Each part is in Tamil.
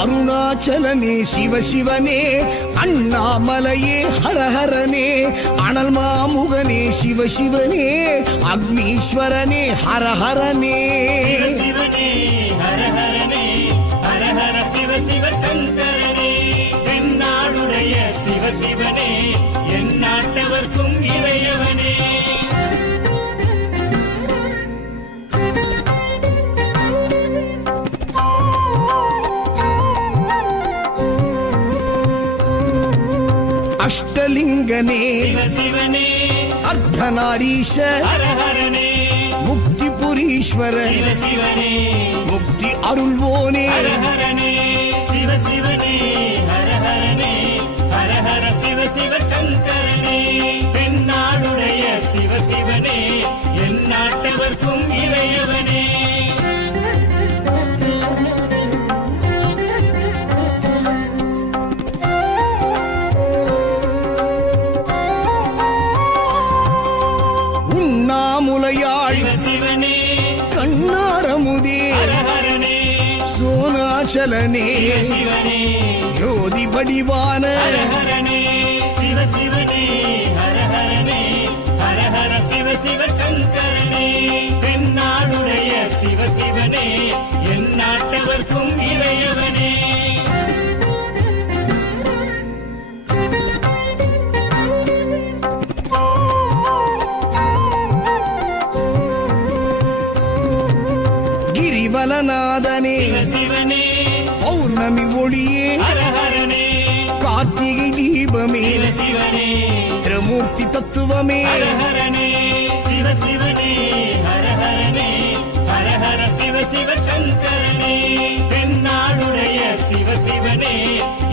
அருணாச்சலனே சிவசிவனே, அண்ணாமலையே ஹரஹரனே, அனல் மாமுகனே சிவசிவனே, அக்னீஸ்வரனே ஹரஹரனே. சிவசிவனே ஹரஹரனே, ஹரஹர சிவ சிவ சங்கரனே, தென்னாடுடைய சிவசிவனே, என் நாட்டவர்க்கும் இறையவனே. அஷ்டலிங்கனே சிவசிவனே, அர்த்தநாரீஷ ஹரஹரனே, முக்திபுரீஸ்வர சிவசிவனே, முக்தி அருள்வோனே. ஹரஹரனே சிவசிவனே, ஹரஹரனே, ஹரஹர சிவ சிவ சங்கரனே, தென்னாடுடைய சிவசிவனே, என் நாட்டவர்க்கும் இறையவனே. உண்ணாமுலையாள் சிவசிவனே, கண்ணாரமுதே ஹரஹரனே, சோனாச்சலனே சிவசிவனே, ஜோதி வடிவான ஹரஹரனே சிவசிவனே, ஹரஹரனே, ஹரஹர சிவ சிவ சங்கரனே, தென்னாடுடைய சிவசிவனே, என் நாட்டவர்க்கும் இறையவனே. கிரிவலநாதனே சிவசிவனே, பௌர்ணமி ஒளியே ஹரஹரனே, கார்த்திகை தீபமே சிவசிவனே, திரமூர்த்தி தத்துவமே. ஹரஹரனே சிவசிவனே, ஹரஹரனே, ஹரஹர சிவ சிவ சங்கரனே, தென்னாடுடைய சிவசிவனே,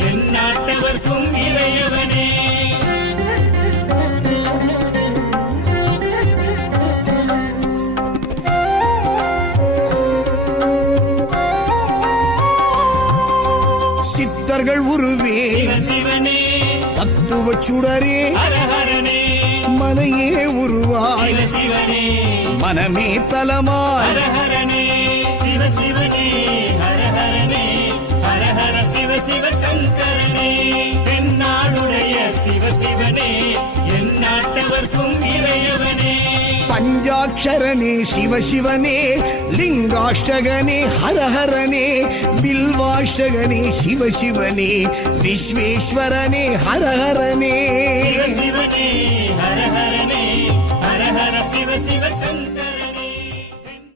என் நாட்டவர்க்கும் இறையவனே. சித்தர்கள் உருவே சிவசிவனே, தத்துவ சுடரே ஹரஹரனே, மனையே உருவாய் சிவசிவனே, மனமே தலமாய். ஹரஹரனே சிவசிவனே, ஹரஹரனே, ஹரஹர சிவ சிவ சங்கரனே, தென்னாடுடைய சிவசிவனே, என் நாட்டவர்க்கும் இறையவனே. பஞ்சாட்சரனே சிவசிவனே, லிங்காஷ்டகனே ஹரஹரனே, பில்வாஷ்டகனே சிவசிவனே, விஸ்வேஸ்வரனே ஹரஹரனே. சிவசிவனே, ஹரஹரனே, ஹரஹர சிவ சிவ சங்கரனே.